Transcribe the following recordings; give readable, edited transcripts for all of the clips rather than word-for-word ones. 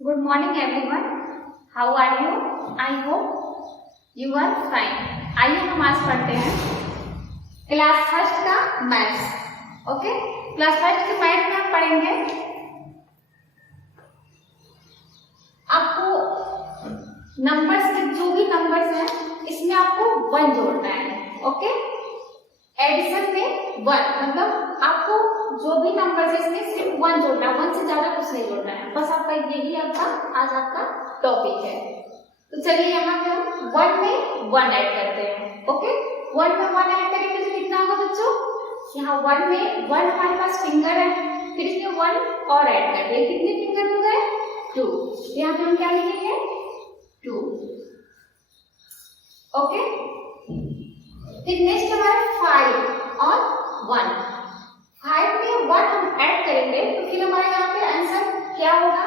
Good morning everyone. How are you? I hope you are fine. आइए हम आज पढ़ते हैं क्लास फर्स्ट का मैथ्स। ओके, क्लास फर्स्ट के मैथ में हम पढ़ेंगे आपको नंबर्स के जो भी नंबर्स हैं इसमें आपको 1 जोड़ना है। ओके, एडिशन में 1 मतलब आपको जो भी नंबर है इसमें सिर्फ 1 जोड़ना है, 1 से ज्यादा कुछ नहीं जोड़ना है। बस आपका यही आज आपका टॉपिक है। तो चलिए यहाँ पे हम 1 में 1 ऐड करते हैं। ओके, 1 में 1 ऐड करेंगे तो कितना होगा बच्चों? यहाँ 1 में 1 हमारे पास फिंगर है, फिर इसमें 1 और ऐड कर दिए, कितने फिंगर हो गए? 2। यहाँ पे हम क्या लिखेंगे? 2। ओके, फिर नेक्स्ट हमारा 5 और 1। 5 में 1 हम ऐड करेंगे तो फिर हमारे यहाँ पे आंसर क्या होगा?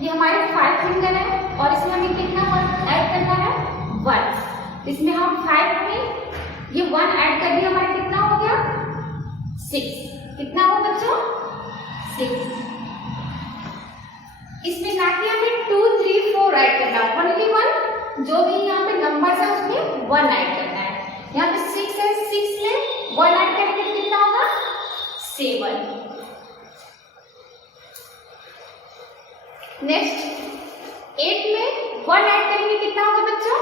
ये हमारे 5 फिंगर है और इसमें हमें कितना 1 ऐड करना है? 1। इसमें हम 5 में ये 1 ऐड कर दिया, हमारा कितना हो गया? 6। कितना हो बच्चों? 6। इसमें ना कि हमें 2, 3, 4 ऐड करना, ओनली 1 जो भी यहाँ पे नंबर है उसमें 1 ऐड करना है। यहाँ पे 6 है, 6 में 1 ऐड करेंगे तो कितना होगा? 7। नेक्स्ट 8 में 1 ऐड करेंगे, कितना होगा बच्चों?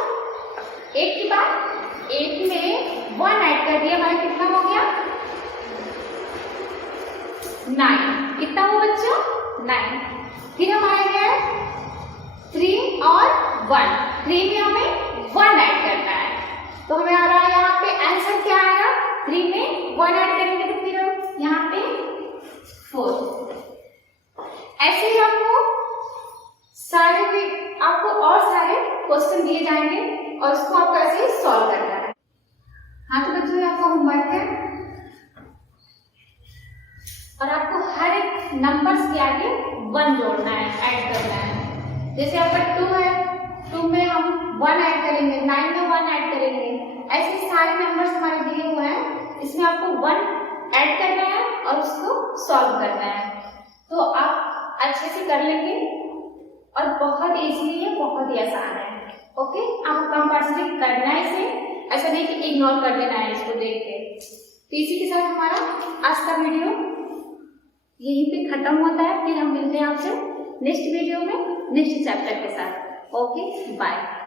8 के बाद 8 में 1 ऐड कर दिया, हमारा कितना हो गया? 9। कितना हो बच्चों? 9। फिर हमारा गया 3 और 1। 3 में हमें 1 ऐड करना है तो हमें आ रहा है यहाँ पे आंसर क्या आएगा? 3 में 1 ऐड करेंगे तो फिर हम यहाँ पे 4। ऐसे ही आपको और सारे क्वेश्चन दिए जाएंगे और उसको आपको ऐसे ही सॉल्व करना है। हाँ तो बच्चों आपका होमवर्क है और आपको हर एक नंबर्स के आगे 1 जोड़ना है, ऐड करना है। जैसे आपका 2 है, 2 में हम 1 ऐड करेंगे, 9 में 1 ऐड करेंगे। ऐसे सारे नंबर्स हमारे दिए हुए हैं, इसमें आपको 1 ऐड करना है और उसको सॉल्व करना है। तो आप अच्छे से कर लेंगे और बहुत इजीली है, बहुत ही आसान है। ओके, आपको कंपल्सरी करना है इसे, ऐसा नहीं कि इग्नोर कर देना है इसको देख के। तो इसी के साथ हमारा आज का वीडियो यहीं पे खत्म होता है। फिर हम मिलते हैं आपसे नेक्स्ट वीडियो में नेक्स्ट चैप्टर के साथ। Okay, bye.